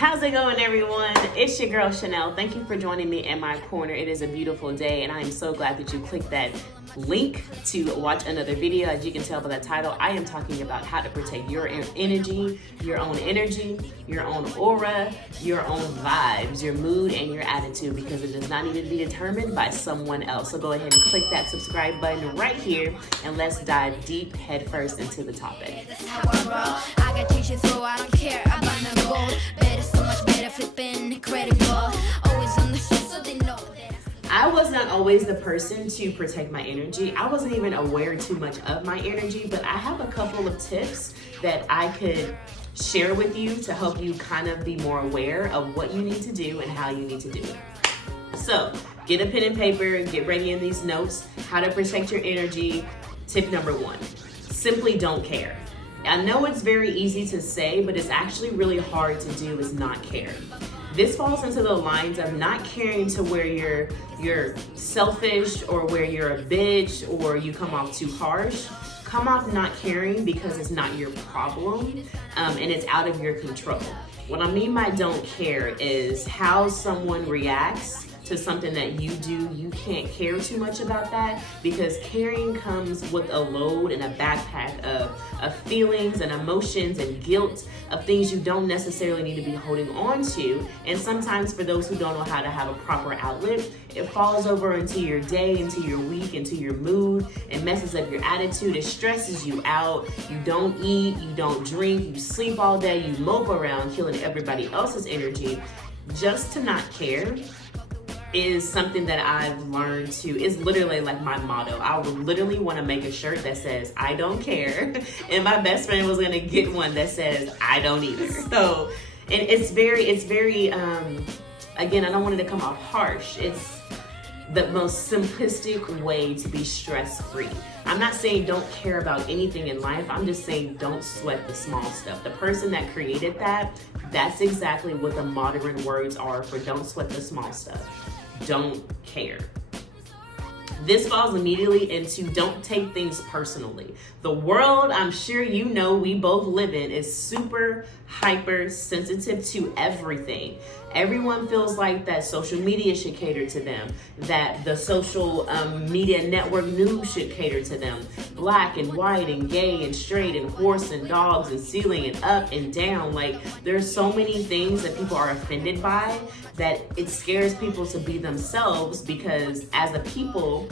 How's it going, everyone? It's your girl Chanel. Thank you for joining me in my corner. It is a beautiful day and I am so glad that you clicked that link to watch another video. As you can tell by the title, I am talking about how to protect your energy, your own aura, your own vibes, your mood, and your attitude, because it does not need to be determined by someone else. So go ahead and click that subscribe button right here and let's dive deep head first into the topic. I was not always the person to protect my energy. I wasn't even aware too much of my energy, but I have a couple of tips that I could share with you to help you kind of be more aware of what you need to do and how you need to do it. So get a pen and paper, get ready in these notes, how to protect your energy. Tip number 1, simply don't care. I know it's very easy to say, but it's actually really hard to do is not care. This falls into the lines of not caring to where you're selfish or where you're a bitch or you come off too harsh. Come off not caring because it's not your problem and it's out of your control. What I mean by don't care is how someone reacts to something that you do. You can't care too much about that because caring comes with a load and a backpack of feelings and emotions and guilt of things you don't necessarily need to be holding on to. And sometimes for those who don't know how to have a proper outlet, it falls over into your day, into your week, into your mood. It messes up your attitude. It stresses you out. You don't eat, you don't drink, you sleep all day, you mope around killing everybody else's energy. Just to not care is something that I've learned to, is literally like my motto. I would literally want to make a shirt that says, I don't care. And my best friend was going to get one that says, I don't either. So, and it's very, again, I don't want it to come off harsh. It's the most simplistic way to be stress-free. I'm not saying don't care about anything in life. I'm just saying don't sweat the small stuff. The person that created that, that's exactly what the modern words are for don't sweat the small stuff. Don't care. This falls immediately into don't take things personally. The world, I'm sure you know, we both live in is super hyper sensitive to everything. Everyone feels like that social media should cater to them, that the social media network news should cater to them. Black and white and gay and straight and horse and dogs and ceiling and up and down. Like, there's so many things that people are offended by that it scares people to be themselves, because as a people,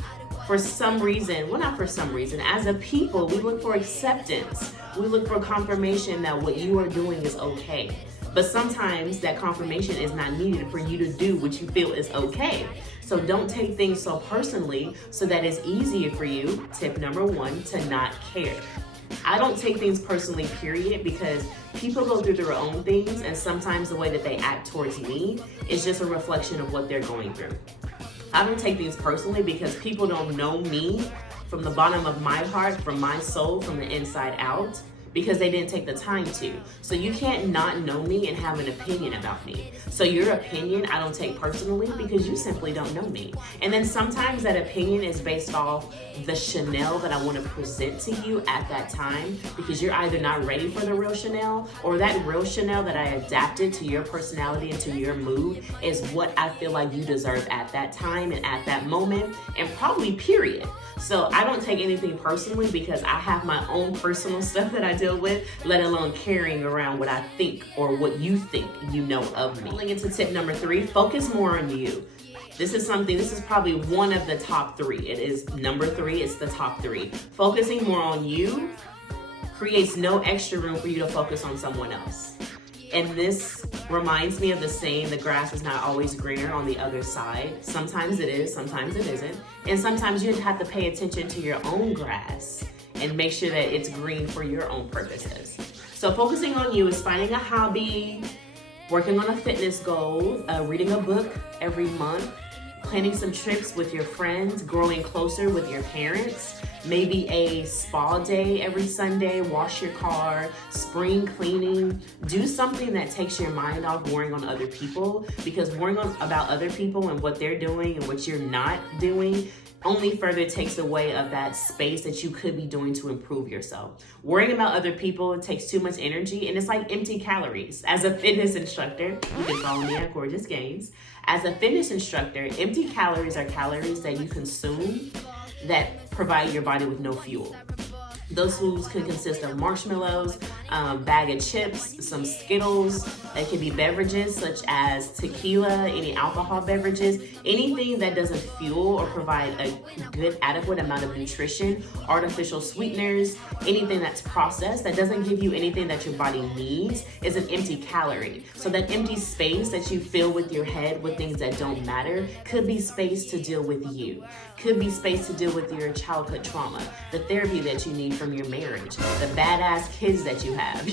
for some reason, well, not for some reason, as a people, we look for acceptance. We look for confirmation that what you are doing is okay. But sometimes that confirmation is not needed for you to do what you feel is okay. So don't take things so personally so that it's easier for you, tip number 1, to not care. I don't take things personally, period, because people go through their own things, and sometimes the way that they act towards me is just a reflection of what they're going through. I don't take things personally because people don't know me from the bottom of my heart, from my soul, from the inside out, because they didn't take the time to. So you can't not know me and have an opinion about me. So your opinion, I don't take personally because you simply don't know me. And then sometimes that opinion is based off the Chanel that I want to present to you at that time, because you're either not ready for the real Chanel, or that real Chanel that I adapted to your personality and to your mood is what I feel like you deserve at that time and at that moment, and probably period. So I don't take anything personally because I have my own personal stuff that I deal with, let alone carrying around what I think or what you think you know of me. Going into tip number 3, focus more on you. This is probably one of the top 3. It is number 3, it's the top 3. Focusing more on you creates no extra room for you to focus on someone else. And this reminds me of the saying, the grass is not always greener on the other side. Sometimes it is, sometimes it isn't. And sometimes you have to pay attention to your own grass and make sure that it's green for your own purposes. So focusing on you is finding a hobby, working on a fitness goal, reading a book every month, planning some trips with your friends, growing closer with your parents, maybe a spa day every Sunday, wash your car, spring cleaning. Do something that takes your mind off worrying on other people, because worrying about other people and what they're doing and what you're not doing only further takes away of that space that you could be doing to improve yourself. Worrying about other people takes too much energy, and it's like empty calories. As a fitness instructor, you can follow me at Gorgeous Gains. As a fitness instructor, empty calories are calories that you consume that provide your body with no fuel. Those foods could consist of marshmallows, bag of chips, some Skittles. It can be beverages such as tequila, any alcohol beverages, anything that doesn't fuel or provide a good, adequate amount of nutrition, artificial sweeteners, anything that's processed that doesn't give you anything that your body needs is an empty calorie. So that empty space that you fill with your head with things that don't matter could be space to deal with you, could be space to deal with your childhood trauma, the therapy that you need from your marriage, the badass kids that you have,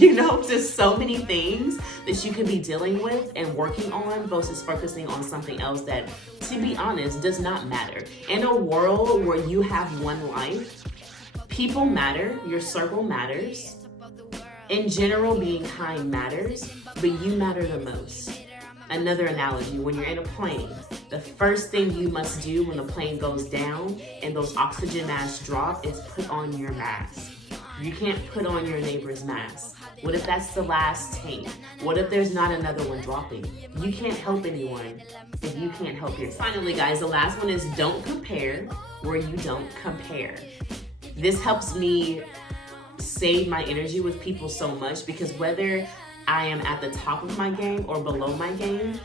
just so many things that you could be dealing with and working on versus focusing on something else that, to be honest, does not matter. In a world where you have one life, people matter, your circle matters. In general, being kind matters, but you matter the most. Another analogy, when you're in a plane, the first thing you must do when the plane goes down and those oxygen masks drop is put on your mask. You can't put on your neighbor's mask. What if that's the last tank? What if there's not another one dropping? You can't help anyone if you can't help yourself. Finally, guys, the last one is don't compare where you don't compare. This helps me save my energy with people so much, because whether I am at the top of my game or below my game,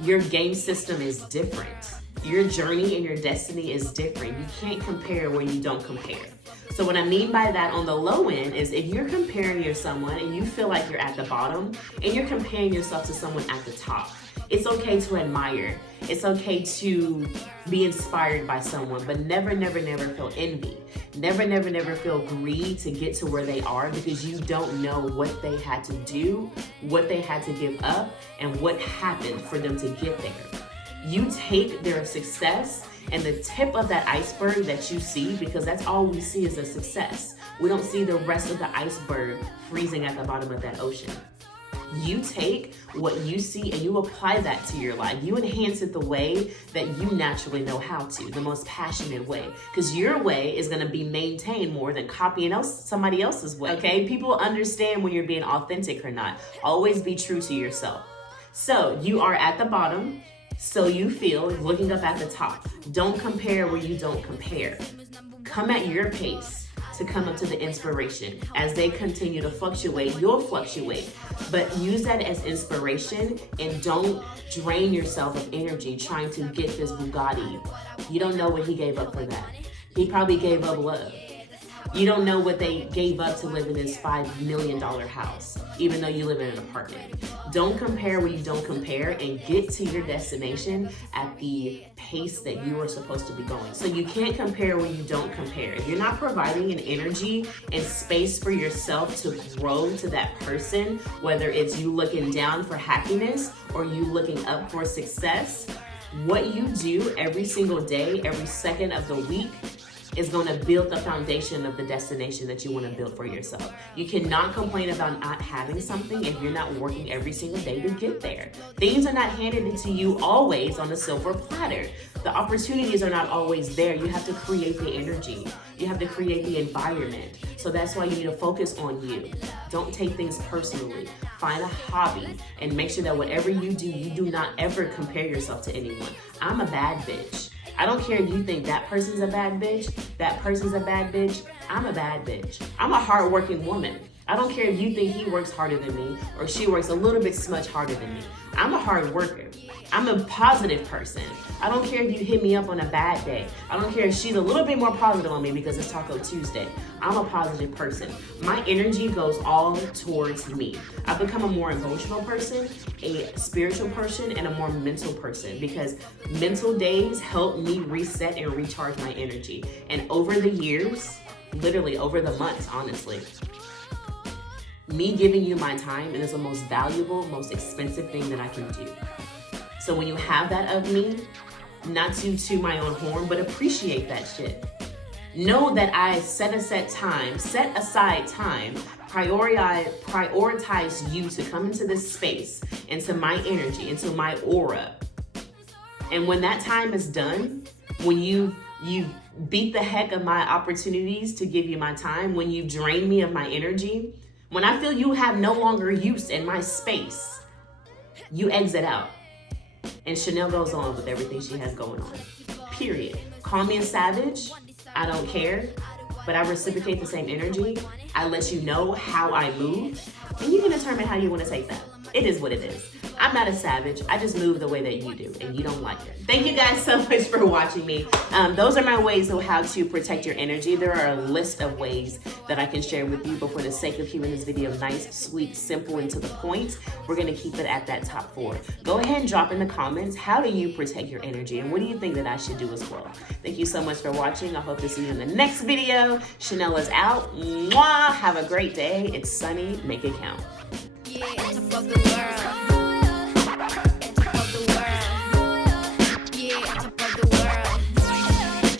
your game system is different. Your journey and your destiny is different. You can't compare where you don't compare. So what I mean by that on the low end is if you're comparing yourself to someone and you feel like you're at the bottom and you're comparing yourself to someone at the top, it's okay to admire. It's okay to be inspired by someone, but never, never, never feel envy. Never, never, never feel greed to get to where they are, because you don't know what they had to do, what they had to give up, and what happened for them to get there. You take their success and the tip of that iceberg that you see, because that's all we see is a success. We don't see the rest of the iceberg freezing at the bottom of that ocean. You take what you see and you apply that to your life. You enhance it the way that you naturally know how to, the most passionate way. Because your way is going to be maintained more than copying somebody else's way, okay? People understand when you're being authentic or not. Always be true to yourself. So you are at the bottom, so you feel, looking up at the top. Don't compare where you don't compare. Come at your pace to come up to the inspiration. As they continue to fluctuate, you'll fluctuate. But use that as inspiration and don't drain yourself of energy trying to get this Bugatti. You don't know what he gave up for that. He probably gave up love. You don't know what they gave up to live in this $5 million house, even though you live in an apartment. Don't compare where you don't compare, and get to your destination at the pace that you are supposed to be going. So you can't compare where you don't compare. If you're not providing an energy and space for yourself to grow to that person, whether it's you looking down for happiness or you looking up for success, what you do every single day, every second of the week, is going to build the foundation of the destination that you want to build for yourself. You cannot complain about not having something if you're not working every single day to get there. Things are not handed to you always on a silver platter. The opportunities are not always there. You have to create the energy. You have to create the environment. So that's why you need to focus on you. Don't take things personally. Find a hobby and make sure that whatever you do not ever compare yourself to anyone. I'm a bad bitch. I don't care if you think that person's a bad bitch, that person's a bad bitch. I'm a bad bitch. I'm a hardworking woman. I don't care if you think he works harder than me or she works a little bit much harder than me. I'm a hard worker. I'm a positive person. I don't care if you hit me up on a bad day. I don't care if she's a little bit more positive on me because it's Taco Tuesday. I'm a positive person. My energy goes all towards me. I've become a more emotional person, a spiritual person, and a more mental person, because mental days help me reset and recharge my energy. And over the years, literally over the months, honestly, me giving you my time is the most valuable, most expensive thing that I can do. So when you have that of me, not to my own horn, but appreciate that shit. Know that I set aside time, prioritize you to come into this space, into my energy, into my aura. And when that time is done, when you beat the heck of my opportunities to give you my time, when you drain me of my energy, when I feel you have no longer use in my space, you exit out. And Chanel goes on with everything she has going on. Period. Call me a savage. I don't care. But I reciprocate the same energy. I let you know how I move. And you can determine how you want to take that. It is what it is. I'm not a savage. I just move the way that you do, and you don't like it. Thank you guys so much for watching me. Those are my ways of how to protect your energy. There are a list of ways that I can share with you, but for the sake of keeping this video nice, sweet, simple, and to the point, we're gonna keep it at that top 4. Go ahead and drop in the comments, how do you protect your energy, and what do you think that I should do as well? Thank you so much for watching. I hope to see you in the next video. Chanel is out. Mwah! Have a great day. It's sunny. Make it count.